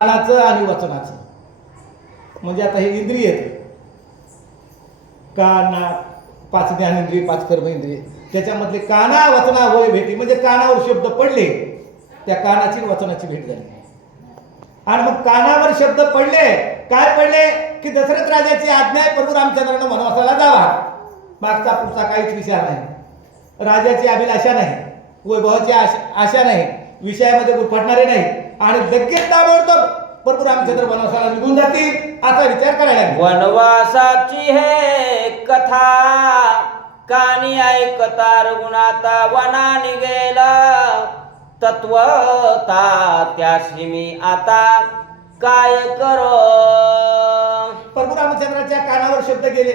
कानाचं आणि वचनाचं. म्हणजे आता हे इंद्रिय आहेत. कान पाच ज्ञानेंद्रिय पाच कर्मेंद्रिय त्याच्यामधले काना वचना होय भेटी. म्हणजे कानावर शब्द पडले त्या कानाची वचनाची भेट झाली. आणि मग कानावर शब्द पडले काय पडले? की दशरथ राजाची आज्ञा आहे प्रभू रामचंद्रानं वनवासाला जावा. मागचा पुढचा काहीच विचार नाही. राजाची अभिलाषा नाही. वैभवाची आशा आशा नाही. विषयामध्ये गुरफटणारे नाही. आणि लगेच ताबडतोब प्रभू रामचंद्र वनवासाला निघून जातील असा विचार करायला. वनवासाची हे कथा कानी ऐकता रघुनाथा वना निघेला तत्वता त्याशी मी आता काय करो? प्रभू रामचंद्राच्या कानावर शब्द गेले.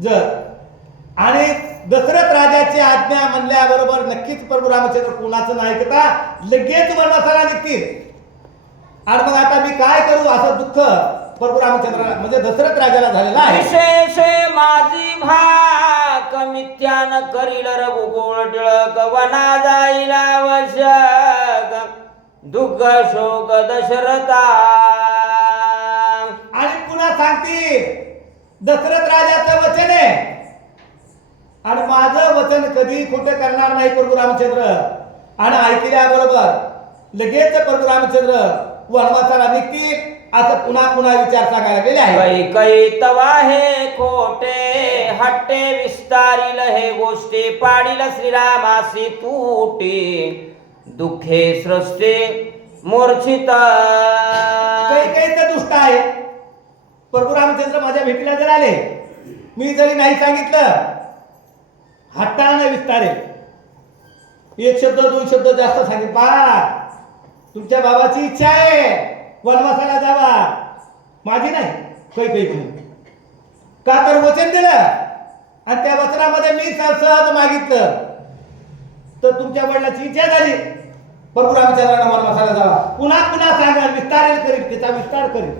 जर आणि दशरथ राजाची आज्ञा म्हणल्याबरोबर नक्कीच प्रभू रामचंद्र कुणाचं नाही ऐकता? लगेच वनवासाला निघतील. आणि मग आता मी काय करू असं दुःख प्रभू रामचंद्र म्हणजे दशरथ राजाला झालेलं आहे. विशेषे माझी भाक मिथ्यान करील रघुकुळ टिळक वना जाईल आवश्यक. दुःख शोक दशरथा. आणि पुन्हा सांगतील दशरथ राजाचं वचन आहे. आणि माझं वचन कधी खोटं करणार नाही प्रभू रामचंद्र. आणि ऐकल्याबरोबर लगेच प्रभू रामचंद्र वनवासाला निघतील असं पुन्हा पुन्हा विचार सांगायला गेले आहे कै तवा हे खोटे हट्टे विस्तारिल हे गोष्टी पाडिल श्रीरामासी तुटी. दुःखे सृष्टी मूर्छित. काही काही तर दुष्ट आहे प्रभू रामचंद्र माझ्या भेटीला जर आले मी जरी नाही सांगितलं हाताने विस्तारेल. एक शब्द दोन शब्द जास्त सांगेल पहा तुमच्या बाबाची इच्छा आहे. वनवासाला जावा. माझी नाही. काही काही म्हणून का तर वचन दिलं? आणि त्या वचनामध्ये मी सह- सहज मागितलं. तर तुमच्या वडिलाची इच्छा झाली. प्रभू रामचंद्रांना वनवासाला जावा. पुन्हा पुन्हा सांगा विस्तारेल करील त्याचा विस्तार करील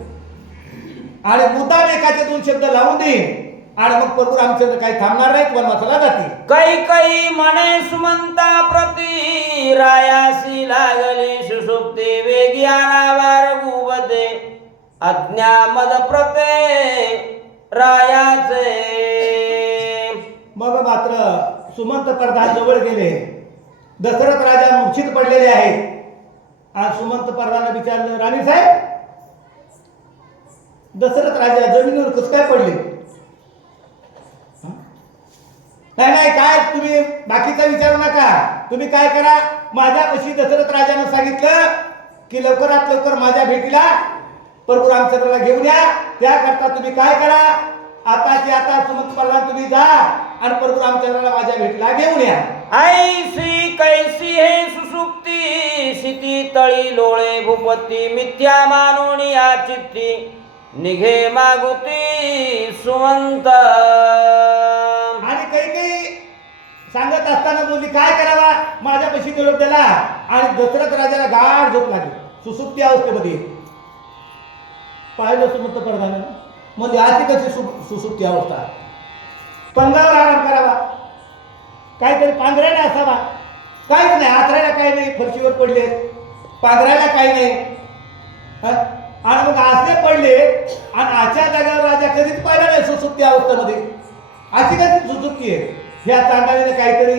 आणि मुद्दा एकाचे दोन शब्द लावून देईन. आणि मग प्रभू रामचंद्र काही थांबणार नाहीत वनवासाला जातील कै कै म्हणे सुमंता प्रती रायासी लागली सुसुप्ती वेग्यानावर गुबदे अज्ञा मद प्रते रायाचे. मग मात्र सुमंत प्रधान जवळ गेले. दशरथ राजा मूर्छित पडलेले आहेत. आणि सुमंत प्रधान विचारलं राणी साहेब दशरथ राजा जमिनीवर कसं काय पडले हं? नाही नाही काय? तुम्ही बाकीचा विचारू नका. तुम्ही काय करा? माझ्यापाशी दशरथ राजानं सांगितलं की लवकरात लवकर माझ्या भेटीला प्रभू रामचंद्राला घेऊन या. त्याकरता तुम्ही काय करा? आताची आता सुमंत तुम्ही जा आणि प्रभू रामचंद्राला माझ्या भेटीला घेऊन या. ऐसी कैसी हे सुसुप्ती शिती तळी लोळे भूपती मिथ्या मानून या चित्ती निघे मागुती सुमंत। सांगत असताना बोलली काय करावा? माझ्यापाशी गेलो त्याला. आणि दशरथ राजाला गाढ झोप लागली सुसुप्ती अवस्थेमध्ये. पाहिलं सुमंत प्रधान म्हणजे आधी कशी सु- सुसुप्ती अवस्था पंगावर आराम करावा. काहीतरी पांघरायला असावा. काहीच नाही आथरायला काही नाही फरशीवर पडले. पांघरायला काही नाही. आणि मग असे पडले आणि आजच्या जागेवर राजा कधीच पाहिला नाही सुसुप्ती अवस्थेमध्ये. अशी कशी सुसुप्ती आहे? ह्या चांडाळीने काहीतरी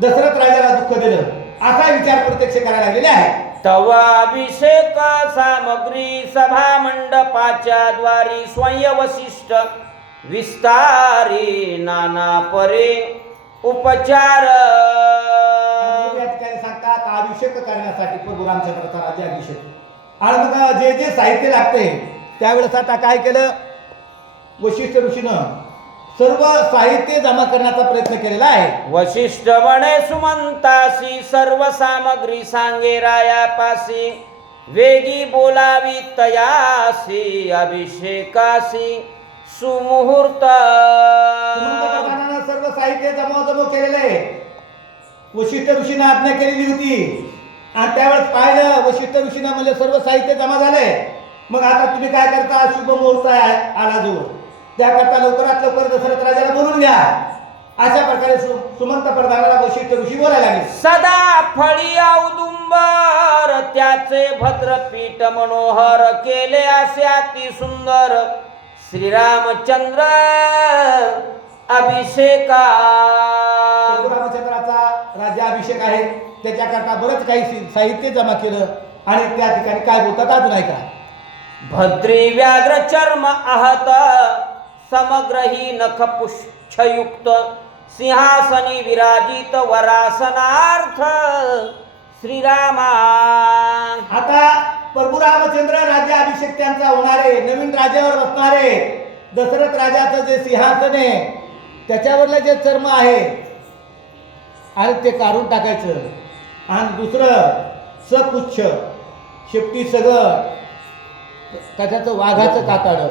दशरथ राजाला दुःख दिलं. असा विचार प्रत्यक्ष करायला लागलेले आहे. तव अभिषेक सामग्री सभा मंडपाच्या द्वारी स्वयंवशिष्ट विस्तारी नाना परे उपचार. आणि या ठिकाणी सांगतात? अभिषेक करण्यासाठी प्रभू रामचंद्राचा राज्याभिषेक आणि मग जे जे साहित्य लागते त्यावेळेस आता काय केलं? वशिष्ठ ऋषीनं सर्व साहित्य जमा करण्याचा प्रयत्न केलेला आहे. वशिष्ठ म्हणे सुमंतासी सर्व सामग्री सांगे रायापासी वेगी बोलावी तयासी अभिषेकासी सुमुहूर्त. सर्व साहित्य जमावजमाव केलेलं आहे. वशिष्ठ ऋषीनं आज्ञा केलेली होती. आणि त्यावेळेस पाहिलं वशिष्ठ ऋषीनं म्हणजे सर्व साहित्य जमा झालंय. मग आता तुम्ही काय करता? शुभ मुहूर्त आहे आला जवळ त्याकरता लवकरात लवकर दशरथ राजाला बोलून घ्या. अशा प्रकारे सुमंत प्रधानाला वशिष्ठ ऋषी बोलायला लागले. सदा फळी औदुंबर त्याचे भद्रपीठ मनोहर केले असे अति सुंदर. श्रीरामचंद्र अभिषेका. रामचंद्राचा राज्याभिषेक आहे. त्याच्याकरता बरंच काही साहित्य जमा केलं आणि त्या ठिकाणी काय बोलतात अजून ऐका. भद्री व्याघ्र चर्म आहत. समग्र ही नख पुच्छयुक्त सिंहासनी विराजित वरासनार्थ श्रीरामा। आता प्रभू रामचंद्र अभिषेक त्यांचा होणारे नवीन राजावर बसणारे दशरथ राजाचं जे सिंहासन आहे त्याच्यावरलं जे चर्म आहे आणि ते काढून टाकायचं. आणि दुसरं सपुच्छ शेपटी सगळं त्याच्याचं वाघाचं कातडं.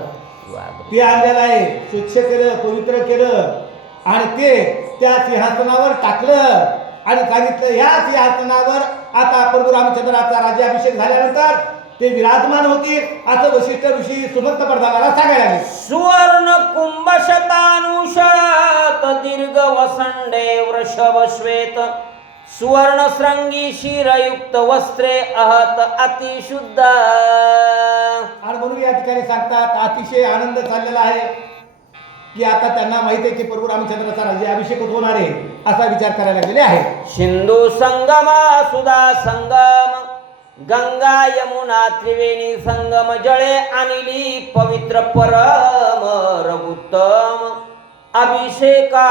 ते आणलेलं आहे. स्वच्छ केलं पवित्र केलं. आणि ते त्या सिंहासनावर टाकलं. आणि सांगितलं ह्या सिंहासनावर आता प्रभू रामचंद्राचा राज्याभिषेक झाल्यानंतर ते विराजमान होतील असं वशिष्ठ ऋषी सुमंत प्रधानाला सांगायला लागले. सुवर्ण कुंभ शतानुषत दीर्घ वसंडे वृषभ श्वेत सुवर्ण श्रंगी शिरयुक्त वस्त्रे अहत अतिशुद्ध. आणि म्हणून या ठिकाणी सांगतात अतिशय आनंद चाललेला आहे की आता त्यांना माहिती आहे की प्रभू रामचंद्राचा राज्याभिषेक होणार आहे असा विचार करायला लागलेले आहे सिंधू संगम सुधा संगम गंगा यमुना त्रिवेणी संगम जळे अनिली पवित्र परम रघुत्तम अभिषेका.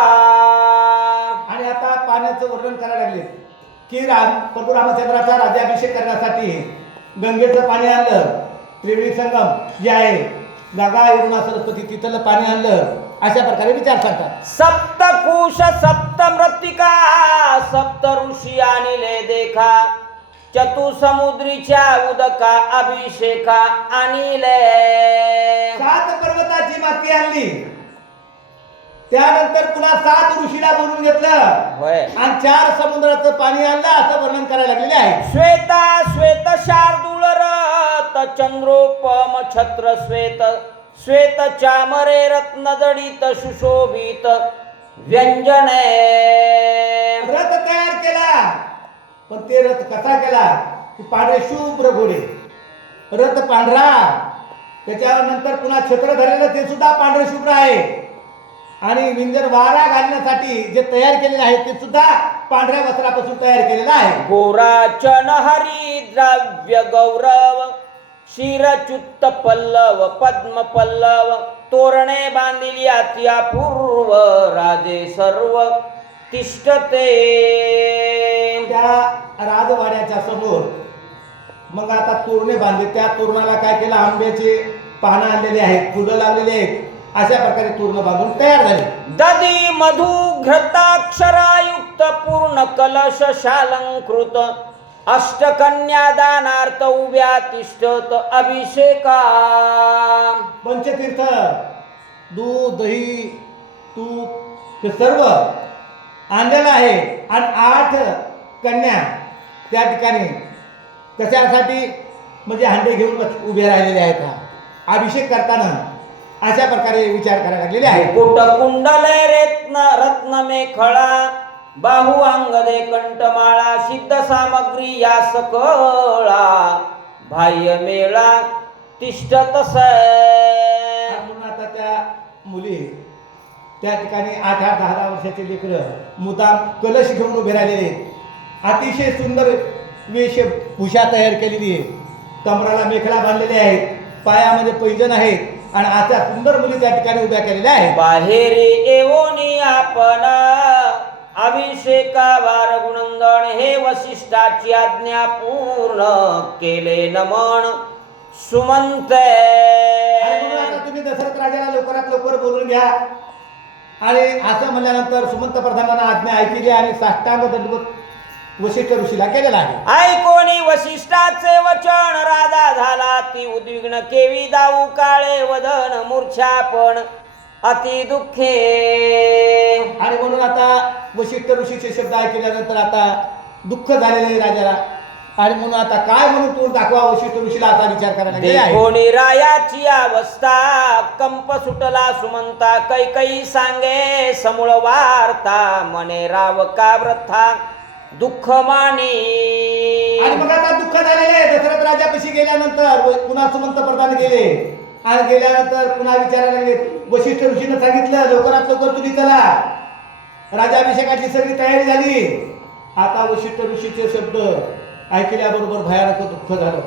पाण्याचं वर्णन करायला लागले. की राम प्रभू रामचंद्राचा राज्याभिषेक करण्यासाठी गंगेचं पाणी आणलं. त्रिवेणी संगम जे आहे गंगा यमुना सरस्वती तिथलं पाणी आणलं. अशा प्रकारे विचार करतात. सप्तकुश सप्त मृत्तिका सप्त ऋषी आणले देखा चतुसमुद्रीच्या उदका अभिषेका आणले. सात पर्वताची माती आणली. त्यानंतर पुन्हा सात ऋषीला बोलून घेतलं. आणि चार समुद्राचं पाणी आणलं असं वर्णन करायला लागलेले आहे. श्वेता श्वेत शार्दूल रत चंद्रोपम छत्र श्वेत श्वेत चामरे रत्न जडित सुशोभित व्यंजने. रथ तयार केला. पण ते रथ कसा केला? की पांढरे शुभ्र घोडे. रथ पांढरा. त्याच्यावर नंतर पुन्हा छत्र धरलेलं ते सुद्धा पांढरे शुभ्र आहे. आणि विंजर वारा घालण्यासाठी जे तयार केलेले आहे ते सुद्धा पांढऱ्या वस्त्रापासून तयार केलेलं आहे. गोराचन हरी द्रव्य गौरव शिरच्युत पल्लव पद्म पल्लव तोरणे बांधिली अतिया पूर्व राजे सर्व तिष्ठते त्या राजवाड्याच्या समोर मग आता तोरणे बांधले. त्या तोरणाला काय केलं? आंब्याचे पानं आणलेले आहेत फुलं लावलेली आहेत. अशा प्रकारे तोरण बांधून तयार झाले. दधी मधु घृताक्षरायुक्त पूर्ण कलश शालंकृत. अष्टकन्या दानार्थ उभ्या तिष्ठत अभिषेका. पंचतीर्थ दूध दही तूप हे सर्व आणलेलं आहे. आणि आठ कन्या त्या ठिकाणी. कशासाठी म्हणजे हांडे घेऊन उभे राहिलेले आहेत. हा अभिषेक करताना अशा प्रकारे विचार करायला लागलेले आहे कुट कुंडले रत्न रत्न मेखळा बाहू अंगदे कंठमाळा सिद्ध सामग्री या सकळा बाह्य मेळा तिष्ठत आता त्या मुली त्या ठिकाणी आठ आठ दहा दहा वर्षाचे लेकरं मुदाम कलश घेऊन उभे राहिलेले. अतिशय सुंदर वेशभूषा तयार केलेली आहे कमराला मेखला बांधलेले आहेत. पायामध्ये पैजण आहेत. आणि अशा सुंदर मुली त्या ठिकाणी उभ्या केलेल्या आहेत. बाहेर येऊनी आपण अभिषेकावार गुणंदन हे वशिष्ठाची आज्ञा पूर्ण केले नमन सुमंत. आता तुम्ही दशरथ राजाला लवकरात लवकर बोलून घ्या. आणि असं म्हणल्यानंतर सुमंत प्रधानांना आज्ञा ऐकली आणि साष्टांग दंडवत वशिष्ठ ऋषीला केलेला आहे. ऐकोनी वशिष्ठाचे वचन राधा झाला ती उद्विग्न केवी दाऊ काळे वदन मूर्छापण अति दुःखे. आणि म्हणून आता वशिष्ठ ऋषीचे शब्द ऐकल्यानंतर आता दुःख झालेले राजाला. आणि म्हणून आता काय म्हणून तू दाखवा वशिष्ठ ऋषीला असा विचार करायला देखोनी रायाची अवस्था कंप सुटला सुमंता कैकई सांगे समूळ वार्ता मने राव का व्रथा दुःख मानी आणि मग आता दुःख झालेलं आहे. दशरथ राजापाशी गेल्यानंतर व- पुन्हा सुमंत प्रधान गेले. आणि गेल्यानंतर पुन्हा विचारायला लागले वशिष्ठ ऋषीनं सांगितलं लवकरात लवकर तुम्ही चला. राजाभिषेकाची सगळी तयारी झाली. आता वशिष्ठ ऋषीचे शब्द ऐकल्याबरोबर भयानक दुःख झालं.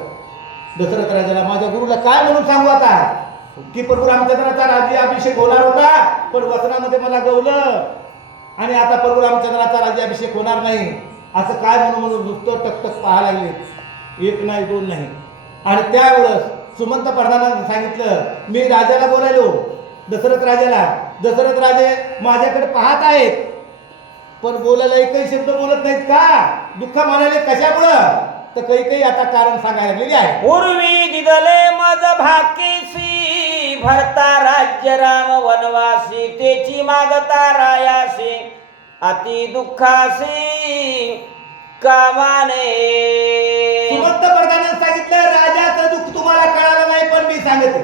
दशरथ राजाला माझ्या गुरुला काय म्हणून सांगू आता? की प्रभू रामचंद्राचा राज्याभिषेक होणार होता पण वचनामध्ये मला गवलं. आणि आता प्रभू रामचंद्राचा राज्याभिषेक होणार नाही. असं काय म्हणून म्हणून नुसतं टकटक पाहायला लागले. एक नाही दोन नाही. आणि त्यावेळेस सुमंत प्रधानांनी सांगितलं मी राजाला बोलायलो. दशरथ राजाला दशरथ राजे माझ्याकडे पाहत आहेत. पण बोलायला एकही शब्द बोलत नाहीत का? दुःख म्हणाले कशामुळं? तर काही काही आता कारण सांगायला लागलेली आहे. पूर्वी दिदले मज भाकीसी भरता राज्य राम वनवासी तेची मागता रायासी अति दुःखासी कामाने. सुमंत प्रधानानं सांगितलं राजाचं दुःख तुम्हाला कळालं नाही पण मी सांगते.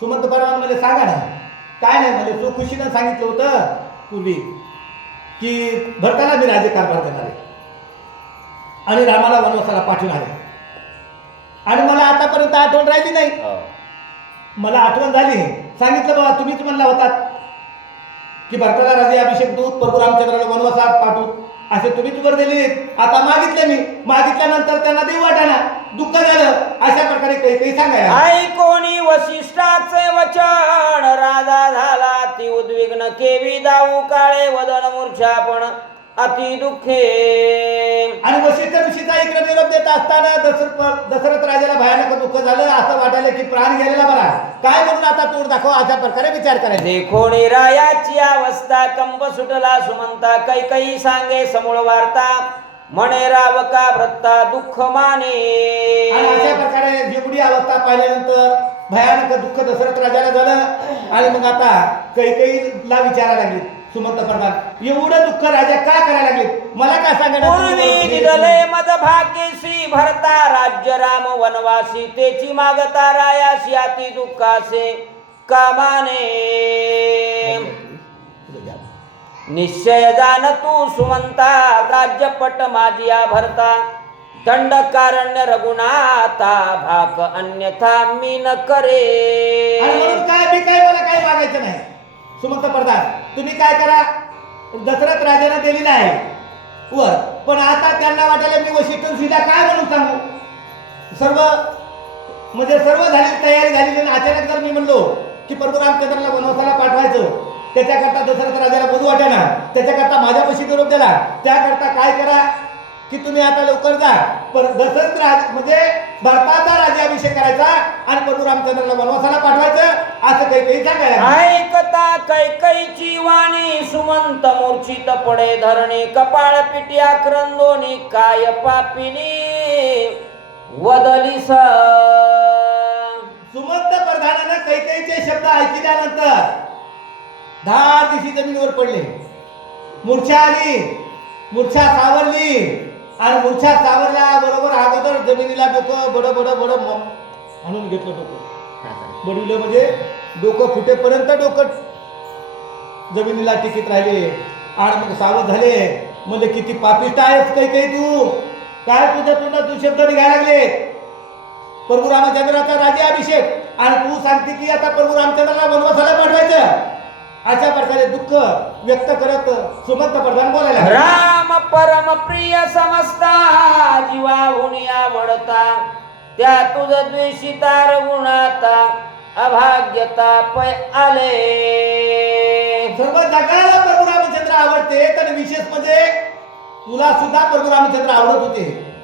सुमंत प्रधान म्हणजे सांगा ना काय नाही म्हणजे तो खुशीनं सांगितलं होतं पूर्वी की भरताला मी राज्यकारभार देणार आहे आणि रामाला वनवासाला पाठवणार. आहे आणि मला आतापर्यंत आठवण राहिली नाही. मला आठवण झाली. सांगितलं बाबा तुम्हीच म्हणला होतात की भरताला राजे अभिषेक दूत प्रभू रामचंद्राला वनवासात पाठवू असे तुम्हीच वर दिले आता मागितले मी. मागितल्यानंतर त्यांना देऊ वाटाणा. दुःख झालं. अशा प्रकारे काही काही सांगायला आई कोणी वशिष्ठाचे वचन? राजा झाला. ती उद्विग्न केवी दाऊ काळे वदन मूर्छा पण अति दुःखे. आणि वशिष्ठ ऋषीचा इकडे निरोप देत असताना दशरथ दशरथ राजाला भयानक दुःख झालं असं वाटायला की प्राण गेलेला बरा. काय म्हणून आता तोड दाखव अशा प्रकारे विचार करायचा. देखोणी रायाची अवस्था कंप सुटला सुमंता कैकई सांगे समूळ वार्ता म्हणे राव का व्रत्ता दुःख माने. अशा प्रकारे जेवढी अवस्था पाहिल्यानंतर भयानक दुःख दशरथ राजाला झालं. आणि मग आता कैकेयीला विचारायला लागले सुमंत प्रधान एवढं दुःख राजा का करायला लागले? मला काय मद भाग्यशी भरता राज्य राम वनवासी तेची मागता रायाशी अति दुःखासे कामाने. निश्चय जाण तू सुमंता राज्यपट माझिया भरता. दंडकारण्य रघुनाथा भाक अन्यथा मी न करे. काय मी काय मला काय मागायचं नाही. सुमंत प्रधान तुम्ही काय करा? दशरथ राजाने दिलेलं आहे. वर. पण आता त्यांना वाटायला मी वशिष्ठ ऋषीला काय म्हणून सांगू? सर्व म्हणजे सर्व झाली तयारी झालेली आणि अचानक जर मी म्हणलो की प्रभू रामचंद्राला वनवासाला पाठवायचं त्याच्याकरता दशरथ राजाला बोलू वाटेना त्याच्याकरता माझ्यापाशी निरोप दिला त्याकरता काय करा? की तुम्ही आता लवकर जा. पण दशरथ राज म्हणजे भारताचा राज्याभिषेक करायचा आणि प्रभू रामचंद्राला वनवासाला पाठवायचं? असं काही काही सांगायला. ऐकता कैकईची वाणी सुमंत मूर्छित पडे धरणे कपाळ पिट्या क्रंदोनी काय पापिनी वदली स सुमंत प्रधानानं कैकेयीचे शब्द ऐकल्यानंतर धार दिशी जमिनीवर पडले. मूर्छा आली मूर्छा सावरली आणि मूर्छा सावरल्या बरोबर अगोदर जमिनीला डोकं बड बड बड म्हणून घेतलं डोकं. बडविलं म्हणजे डोकं फुटेपर्यंत डोकं जमिनीला टिकीत राहिले. आणि मग सावध झाले. म्हणजे किती पापिष्ट आहेस काही काही तू? काय तुझ्या तोंडात तू शब्द निघायला लागले? प्रभू रामचंद्राचा अभिषेक. आणि तू सांगते की आता प्रभू रामचंद्राला वनवासाला पाठवायचं. अशा प्रकारे दुःख व्यक्त करत सुमंत प्रधान बोलायला लागले. राम परम प्रिय समजता जीवाहून आवडता त्या तुझ द्वेषिता रघुनाथा अभाग्यता पै आले. सर्व जगाला प्रभू रामचंद्र आवडते तर विशेष म्हणजे तुला सुद्धा प्रभू रामचंद्र आवडत होते.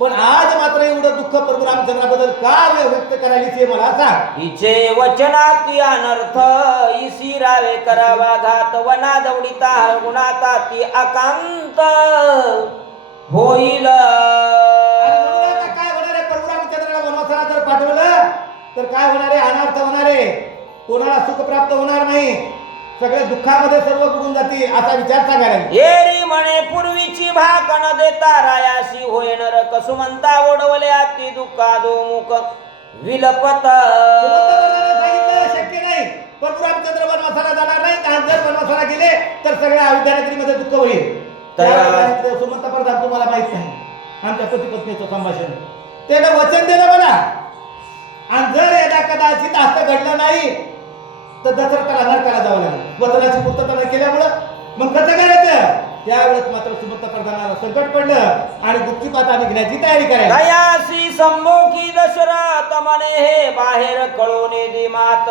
पण आज मात्र एवढं दुःख प्रभू रामचंद्राबद्दल का व्यक्त करायला ते मला सांग. हिचे वचनाती अनर्थ इसी रावे करावा घात वना दवडिता गुणाता ती अकांत. होईल. पाठवलं तर काय होणार आहे? अनर्थ होणार आहे. कोणाला सुख प्राप्त होणार नाही. सगळ्या दुःखामध्ये सर्व बुडून जातील असा विचार सांगायला. एरी म्हणे पूर्वीची भाकण देता रायाशी होय नरक सुमंता ओढवले अति दुःखा दो मुख विलपत शक्य नाही. प्रभू रामचंद्र वनवासाला जाणार नाही आणि जर वनवासाला गेले तर सगळ्या अयोध्या नगरीमध्ये दुःख होईल. तर- सुमंत प्रधान तुम्हाला माहीत नाही. आमच्या पती पत्नीचं संभाषण. त्यानं वचन दिलं मला. आणि जर यदा कदाचित असं घडलं नाही तर दशरथाला नरकाला जावं लागलं. वचनाची पूर्तता केल्यामुळं मग कसं करायचं? त्यावेळेस मात्र सुमंत प्रधानाला संकट पडलं आणि गुप्तीपाता निघण्याची तयारी करायला दयासी संमोखी दशरथ म्हणे हे बाहेर कळवणे दे मात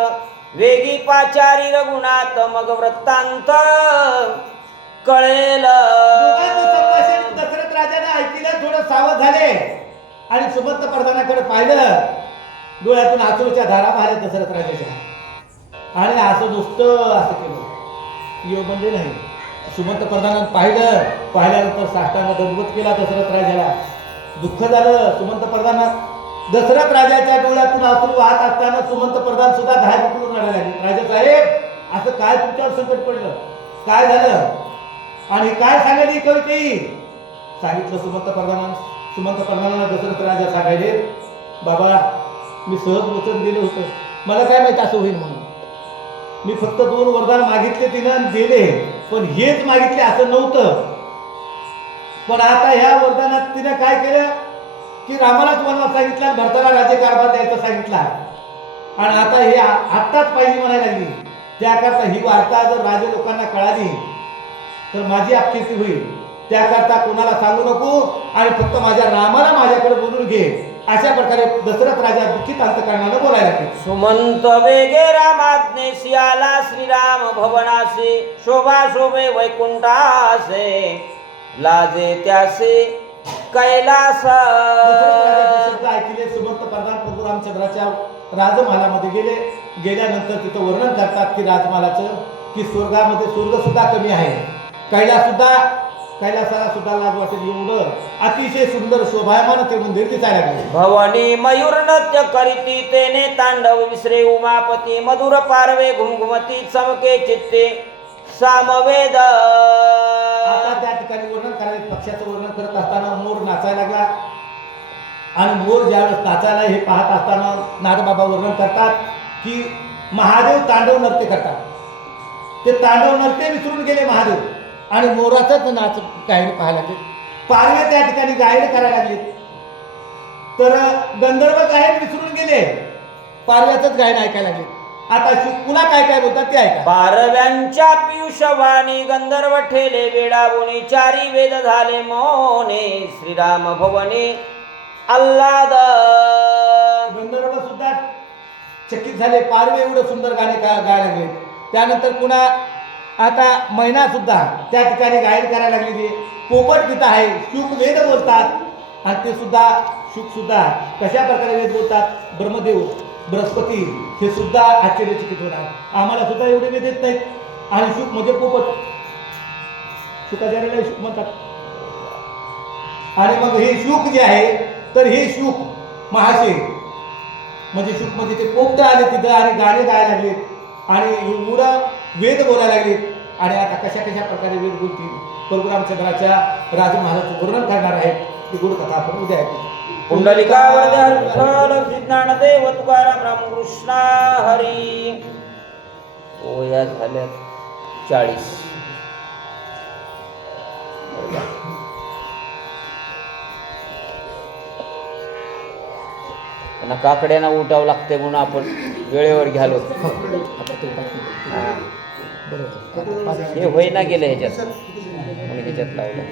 वेगी पाचारी रघुनाथ मग वृत्तांत कळेल. दशरथ राजाने ऐकलं थोडं सावध झाले. आणि सुमंत प्रधानाकडे पाहिलं डोळ्यातून आसूच्या धारा पाहिल्या दशरथ राजाच्या आणि असं नुसतं असं केलं. यो म्हणजे नाही. सुमंत प्रधानानं पाहिलं. पाहिल्यानंतर साष्टांग दंडवत केला दशरथ राजाला. दुःख झालं. सुमंत प्रधाना दशरथ राजाच्या डोळ्यातून आसू वाहत असताना सुमंत प्रधान सुद्धा धार पकडून राहायला लागले. राजा साहेब असं काय तुमच्यावर संकट पडलं? काय झालं? आणि काय सांगायली ही सांगितलं सुमंत प्रधाना सुमंत प्रधानाला दशरथ राजा सांगायले बाबा मी सहज वचन दिलं होतं. मला काय माहिती असं होईल म्हणून. मी फक्त दोन वरदान मागितले तिनं आणि दिले. पण हेच मागितले असं नव्हतं. पण आता ह्या वरदानात तिनं काय केलं? की रामालाच वनवास सांगितला भरताला राज्यकारभार द्यायचा सांगितला. आणि आता हे आत्ताच पाहिजे म्हणायला लागली. त्याकरता ही वार्ता जर राजे लोकांना कळाली तर माझी अपकीर्ती होईल. त्याकरता कोणाला सांगू नको आणि फक्त माझ्या रामाला माझ्याकडे बोलून घे. अशा प्रकारे दशरथ राजा दुःखित अंतकरणानं बोलायला लागले. सुमंत वेगे रामाज्ञेशी आला श्रीराम भवनासे शोभा शोभे वैकुंठासे लाजे त्यासे कैलास. शब्द ऐकले सुमंत प्रधान प्रभू रामचंद्राच्या राजमहालामध्ये गेले. गेल्यानंतर तिथं वर्णन करतात की राजमहालाचं की स्वर्गामध्ये स्वर्ग सुद्धा कमी आहे. कैलास सुद्धा कैलासाला सुद्धा लाज वाटेल एवढं. अतिशय सुंदर शोभायमान ते मंदिर दिसायला लागले. भवनी मयूर नृत्य करीती तेने तांडव विसरे उमापती मधुर पारवे घुमघुमती चमके चित्ते सामवेद. आता त्या ठिकाणी वर्णन करायला पक्षाचं वर्णन करत असताना मोर नाचायला लागला. आणि मोर ज्यावेळेस नाचायला हे पाहत असताना नागबाबा वर्णन करतात की महादेव तांडव नृत्य करतात. ते तांडव नृत्य विसरून गेले महादेव. आणि मोराचाच नाच गायन पाहायला लागले. पारवे त्या ठिकाणी गायन करायला लागले. तर गंधर्व गायन विसरून गेले. पारव्याचंच गायन ऐकायला लागले. आता पुन्हा काय काय बोलतात ते ऐका. पारव्यांच्या पियुषवाणी गंधर्व ठेले वेडावुनी चारी वेद झाले मोने श्रीराम भवनी आल्हाद. गंधर्व सुद्धा चकित झाले. पारवे एवढं सुंदर गाणे गायला लागले. त्यानंतर पुन्हा आता महिनासुद्धा त्या ठिकाणी गाईड करायला लागलेली पोपट तिथं आहे शुक वेद बोलतात. आणि ते सुद्धा शुकसुद्धा कशा प्रकारे वेद बोलतात? ब्रह्मदेव बृहस्पती हे सुद्धा आश्चर्यचकित होणार. आम्हाला सुद्धा एवढे वेद येत नाहीत. आणि शुक म्हणजे पोपट. शुकाचार्याला शुक म्हणतात. आणि मग हे शुक जे आहे तर हे शुक महाशय. म्हणजे शुक म्हणजे ते पोपट आले तिथं आणि गाणे गायला लागले आणि मुलं वेद बोलायला लागले. आणि आता कशा कशा प्रकारे वेद बोलतील? प्रभू रामचंद्राच्या राजमहालाचं वर्णन करणार आहेत. ती गुरु कथा आपण उद्या ऐकू. तुकाराम रामकृष्ण हरी. ओया झाल्या चाळीस. त्यांना काकड्यांना उठावं लागते म्हणून आपण वेळेवर घ्यालो. हे होईना गेलं ह्याच्यात. म्हणून ह्याच्यात लावलं.